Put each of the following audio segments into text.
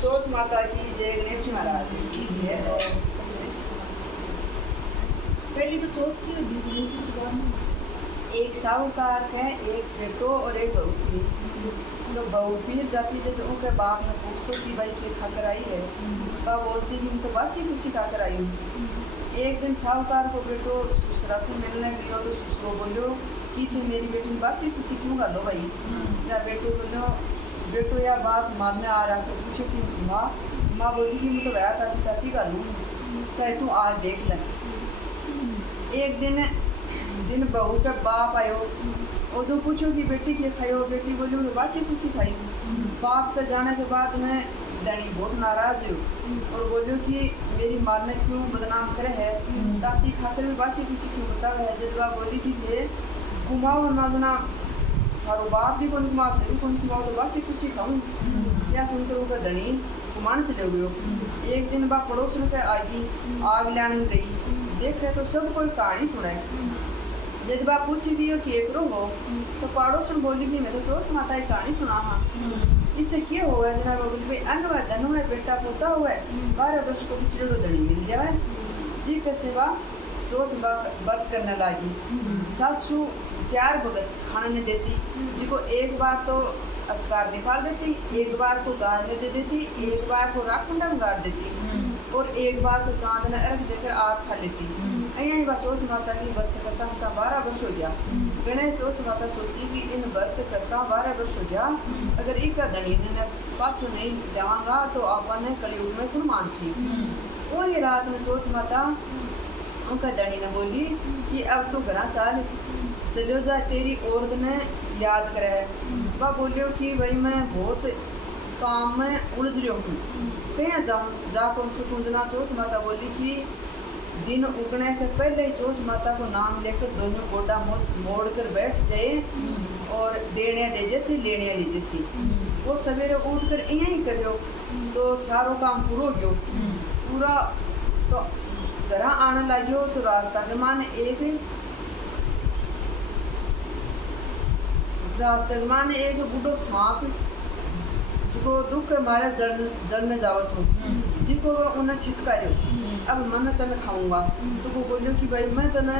चौथ माता की जय, गणेश महाराज की जय। पहली तो चौथ की होगी, दूसरी तो बाद में। एक साहूकार है, एक बेटो और एक बहू थी। तो बहू पीर जाती जब उनके बाप ने पूछतो कि भाई क्या खाकर आई है, तो बोलती कि मैं तो बासी खुशी खाकर आई हूँ। एक दिन साहूकार को बेटो ससुरा से मिलने गयो तो ससुरो बोलो कि थी मेरी बेटी ने बासी खुशी क्यों गालो भाई। या बेटो बोलो बेटो यह बात मानने आ रहा तो पूछो कि माँ बोली कि मैं तो वह ताती ताती गालूँ, चाहे तू आज देख ले। एक दिन बहू का बाप आयो और जो पूछो कि बेटी क्या खायो, बेटी बोली तो बासी खुशी खाई। बाप का जाने के बाद में डैनी बहुत नाराज हो और बोलियो कि मेरी माँ ने क्यों बदनाम करे है, ताती खाकर भी बासी खुशी क्यों बतावे है। जब बोली कि थे घुमाओ ना जना थारो बाप भी कौन घुमाओ, थे भी कौन घुमाओ, तो बासी खुशी खाऊं। या सुनकर उनका धनी घुमान चले गयो। एक दिन बा पड़ोसन के आग लाने गई, देख रहे तो सब कोई कहानी सुने। जब बाप पूछी दियो कि एक रो हो, तो पड़ोसन बोली कि मैं तो चौथ माता की कहानी सुना हाँ। इससे क्या हुआ जनाब, बोली भाई अन्न हुआ धन हुआ बेटा पोता हुआ 12 वर्ष को पिछड़ो धनी मिल जाए जी। के सिवा चौथ व्रत करने लगी। सासू 4 भगत खाने नहीं देती, जिको एक बार तो अतकार निकाल देती, एक बार को गाड़ में दे देती, एक बार को राखुंडा में गाड़ देती और एक बार को चांद ने अर्घ देकर आग खा लेती। यही बात चौथ माता की व्रत करता उनका 12 वर्ष हो गया। गणेश चौथ माता सोची कि इन व्रत करता 12 वर्ष हो गया, अगर एक धनी ने पाछो नहीं जावांगा तो आपने कलयुग में कुण मानसी। वही रात में चौथ माता उनका धनी ने बोली कि अब तो घर चलो जा, तेरी औरत ने याद करे है। वह बोलियो कि भाई मैं बहुत काम में उलझ रही हूँ, कहीं जाऊँ जा कौन से कुंजना। चौथ माता बोली कि दिन उगने के पहले ही चौथ माता को नाम लेकर दोनों गोडा मोड़ कर बैठ जाए और देने दे जैसे लेने ली जैसी। वो सवेरे उठ कर यही करो तो सारो काम पूरा हो गयो। पूरा तो घर आने लगियो तो रास्ता के मान एक बूढ़ो सांप जिको दुख के मारे जड़ने जावत हो, जिको वो उन्हें छिचकारियो अब मैं तने खाऊंगा। तो वो बोलियो कि भाई मैं तने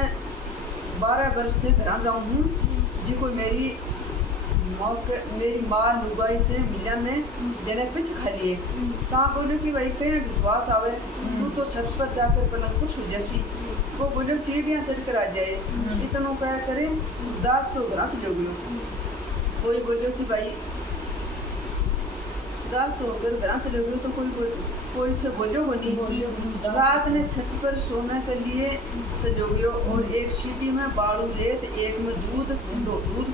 12 वर्ष से घर जाऊँ हूँ, जिको मेरी माँ लुगाई से मिलन ने देने पिछ खा लिए। सांप बोलियो कि भाई कहीं विश्वास आवे, तू तो छत पर जाकर पलंग खुश हो जैसी। वो बोलियो सीढ़ियाँ चढ़ कर आ जाए। इतना क्या करे उदास सो घर चले गयो। कोई बोलियो कि भाई उदास होकर घर चले गयो तो कोई से बोलियो नहीं। रात ने छत पर सोने के लिए चले गयो और एक सीटी में बालू लेत, एक में दूध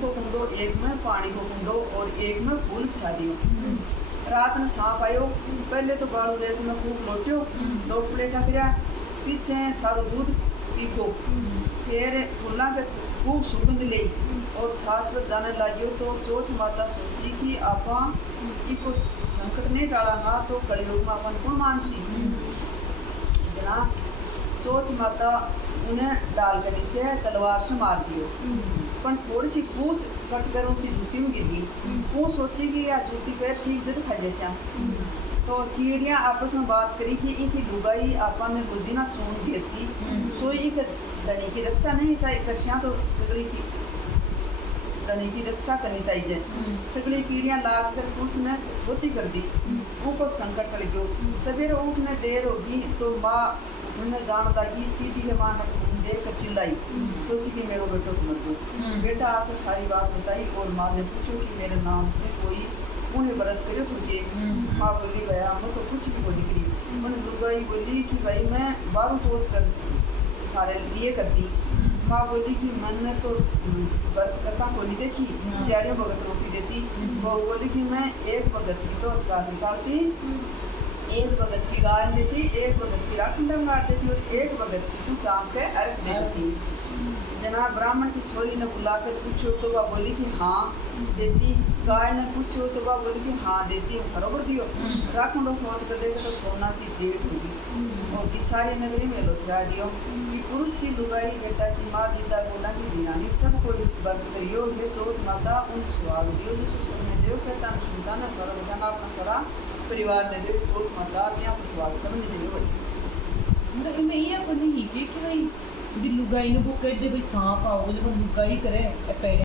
को कुंडो, एक में पानी को कुंडो और एक में फूल बिछा दियो। रात में सांप आयो, पहले तो बालू लेत में खूब लोटियो, 2 प्लेटा करा, पीछे सारो दूध पीको, फिर फूलों के खूब सुगंध ली और छात पर जाने लगियो। तो चौथ माता सोची कि आपा इको संकट नहीं टालांगा तो कलयुग में अपन कौन मानसी। जना चौथ माता उन्हें डाल के नीचे तलवार से मार दियो, पर थोड़ी सी पूछ कट कर उनकी जूती में गिर गई। वो सोची कि या जूती पैर सीख जद खा जैसा। तो कीड़ियाँ आपस में बात करी कि इनकी लुगाई आपा ने बुद्धि ना चून देती, सोई एक धनी की रक्षा नहीं चाहिए करसियाँ तो सगड़ी की धनी की रक्षा करनी चाहिए। सगड़ी कीड़ियाँ लाग कर पूछने धोती कर दी, उनको संकट पड़ गयो। सवेरे उठने देर होगी तो माँ उन्हें जान लगी, सीटी के माँ ने देख कर चिल्लाई, सोची कि मेरो बेटो तो मर गयो। बेटा आपको सारी बात बताई और माँ ने पूछो कि मेरे नाम से कोई उन्हें व्रत करो तुझे। माँ बोली भैया मैं तो कुछ भी बोली करी। उन्हें लुगाई बोली कि भाई मैं 12 चौथ कर थारे लिए करती। माँ बोली कि मैंने तो व्रत करता को नहीं देखी, 4 भगत रोटी देती। वो बोली कि मैं एक भगत की तो अधिकार निकालती, एक भगत की गाय देती, एक भगत की राखुंडा मार देती और एक भगत की से चांद के अर्घ दे देती। जना ब्राह्मण की छोरी ने बुलाकर पूछो तो वह बोली कि हाँ देती, गाय ने पूछो तो वह बोली कि हाँ देती हूँ, बरोबर दियो। राखुंडो खोद कर देखो तो सोना की जेठ होगी और की सारी नगरी में लोटिया दियो कि पुरुष की लुगाई बेटा की माँ दीदा बोला की दीनानी सब कोई व्रत करियो ये चौथ माता उन सुहाग दियो जो सुसर में दियो कहता न सुनता न घर बजाना अपना सारा परिवार ने दियो चौथ माता क्या सुहाग सब ने दियो भाई। मतलब इनमें ये तो नहीं है कि भाई लुगाई ने वो कह दे भाई सांप आओगे जब लुगाई करे